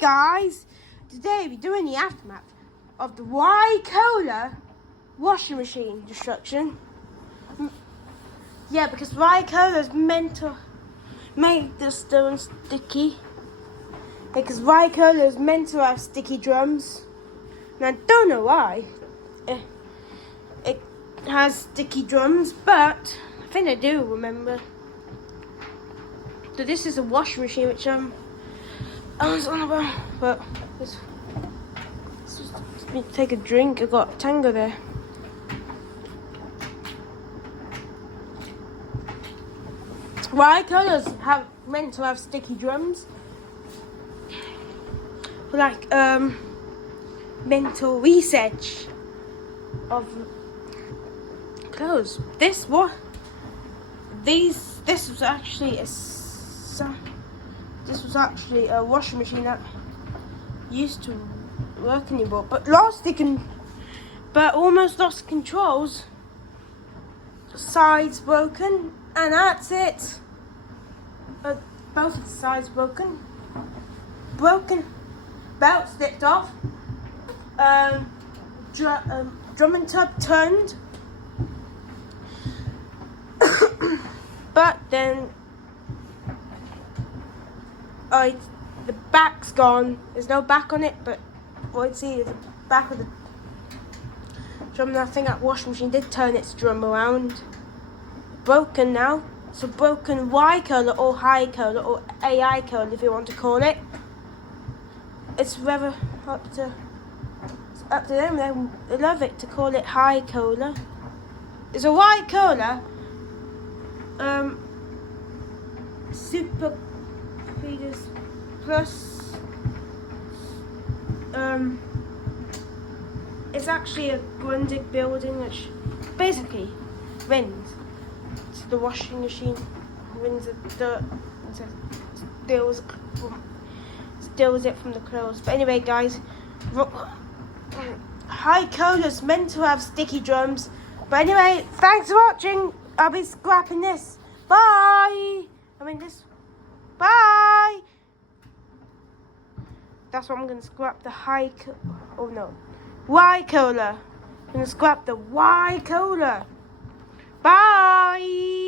guys, today we're doing the aftermath of the Ricola washing machine destruction. Yeah, because Ricola is meant to make the stone sticky. Because Ricola is meant to have sticky drums. And I don't know why it has sticky drums, but I think I do remember. So this is a washing machine which I was on about, but let's just take a drink. I got Tango there. Ricolas meant to have sticky drums, like mental research of clothes. This was actually a washing machine that used to work anymore, but almost lost controls. Sides broken, and that's it. Both of the sides broken, belt slipped off, drumming tub turned, but then the back's gone. There's no back on it, but what you see is the back of the drum. And I think that washing machine did turn its drum around. Broken now. So broken Ricola or high cola or AI cola, if you want to call it. It's rather up to them. They love it to call it high cola. It's a Ricola Super Peters Plus. It's actually a Grundig building which basically rins the washing machine, rins the dirt, and steals it from the clothes. But anyway, guys, high cola's meant to have sticky drums. But anyway, thanks for watching. I'll be scrapping this. Bye. Bye. That's what I'm gonna scrap, the Ricola. I'm gonna scrap the Ricola. Bye.